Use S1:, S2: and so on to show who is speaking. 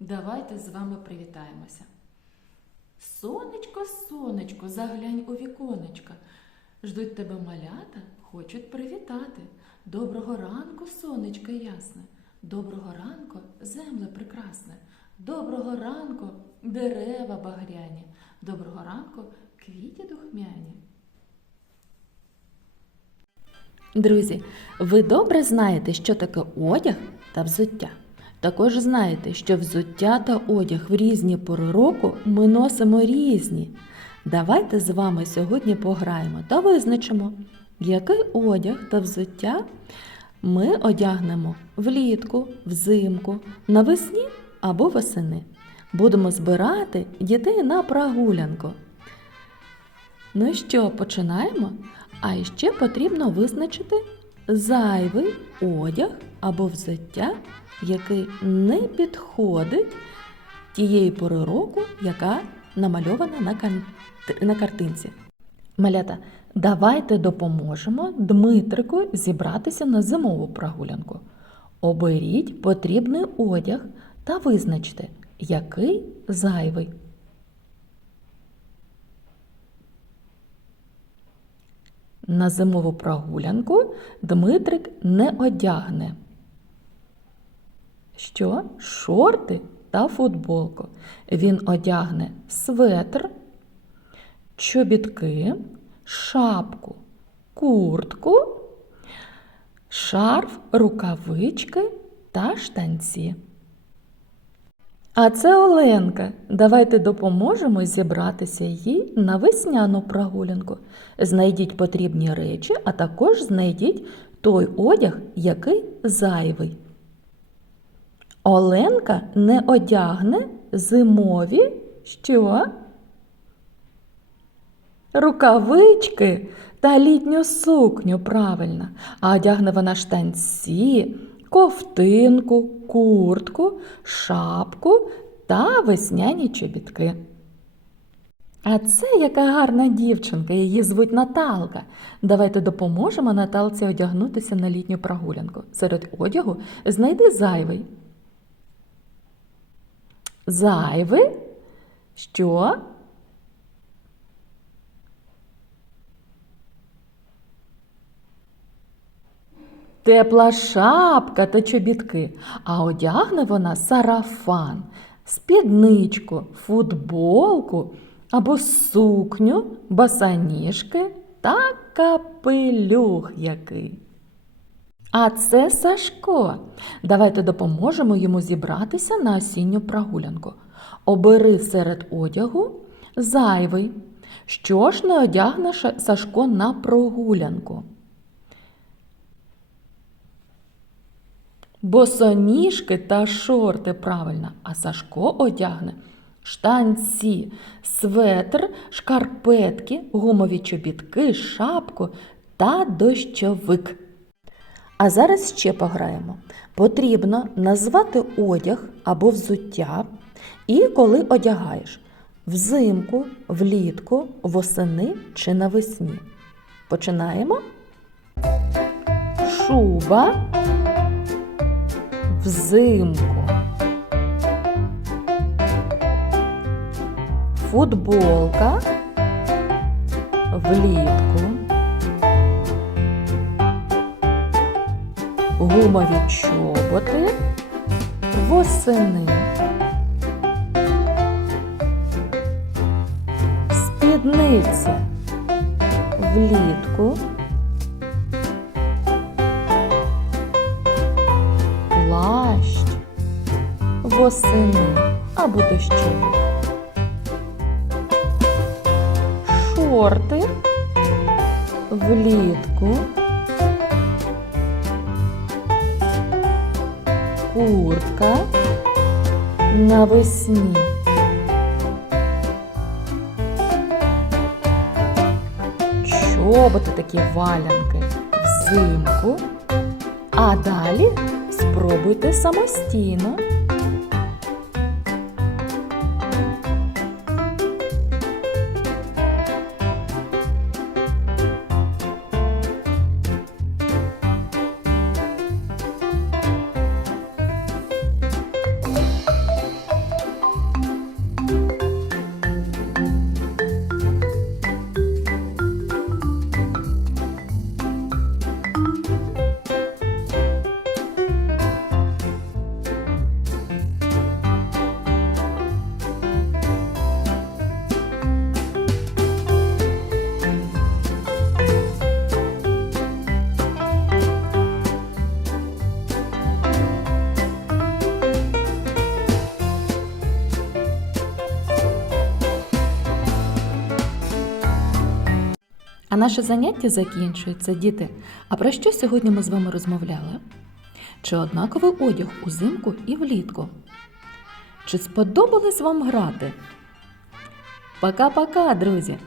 S1: давайте з вами привітаємося. Сонечко, сонечко, заглянь у віконечко. Ждуть тебе малята, хочуть привітати. Доброго ранку, сонечко ясне. Доброго ранку, земле прекрасне. Доброго ранку, дерева багряні. Доброго ранку, квіті духмяні. Друзі, ви добре знаєте, що таке одяг та взуття. Також знаєте, що взуття та одяг в різні пори року ми носимо різні. Давайте з вами сьогодні пограємо та визначимо, який одяг та взуття ми одягнемо влітку, взимку, навесні або восени. Будемо збирати дітей на прогулянку. Ну що, починаємо? А ще потрібно визначити зайвий одяг або взуття, який не підходить тієї пори року, яка намальована на, кан... на картинці. Малята, давайте допоможемо Дмитрику зібратися на зимову прогулянку. Оберіть потрібний одяг та визначте, який зайвий. На зимову прогулянку Дмитрик не одягне. Що? Шорти та футболку. Він одягне светр, чобітки, шапку, куртку, шарф, рукавички та штанці. А це Оленка. Давайте допоможемо зібратися їй на весняну прогулянку. Знайдіть потрібні речі, а також знайдіть той одяг, який зайвий. Оленка не одягне зимові що? Рукавички та літню сукню, правильно. А одягне вона штанці, ковтинку, куртку, шапку та весняні чобітки. А це яка гарна дівчинка, її звуть Наталка. Давайте допоможемо Наталці одягнутися на літню прогулянку. Серед одягу знайди зайвий. Зайвий? Що? Тепла шапка та чобітки, а одягне вона сарафан, спідничку, футболку або сукню, басаніжки та капелюх який. А це Сашко. Давайте допоможемо йому зібратися на осінню прогулянку. Обери серед одягу зайвий. Що ж не одягне Сашко на прогулянку? Босоніжки та шорти правильно, а Сашко одягне штанці, светр, шкарпетки, гумові чобітки, шапку та дощовик. А зараз ще пограємо. Потрібно назвати одяг або взуття і коли одягаєш взимку, влітку, восени чи навесні. Починаємо. Шуба взимку. Футболка влітку. Гумові чоботи восени. Спідниця влітку. Восени або дощовик. Шорти влітку. Куртка навесні. Чоботи такі валянки взимку. А далі спробуйте самостійно. А наше заняття закінчується, діти. А про що сьогодні ми з вами розмовляли? Чи однаковий одяг узимку і влітку? Чи сподобалось вам грати? Пока-пока, друзі!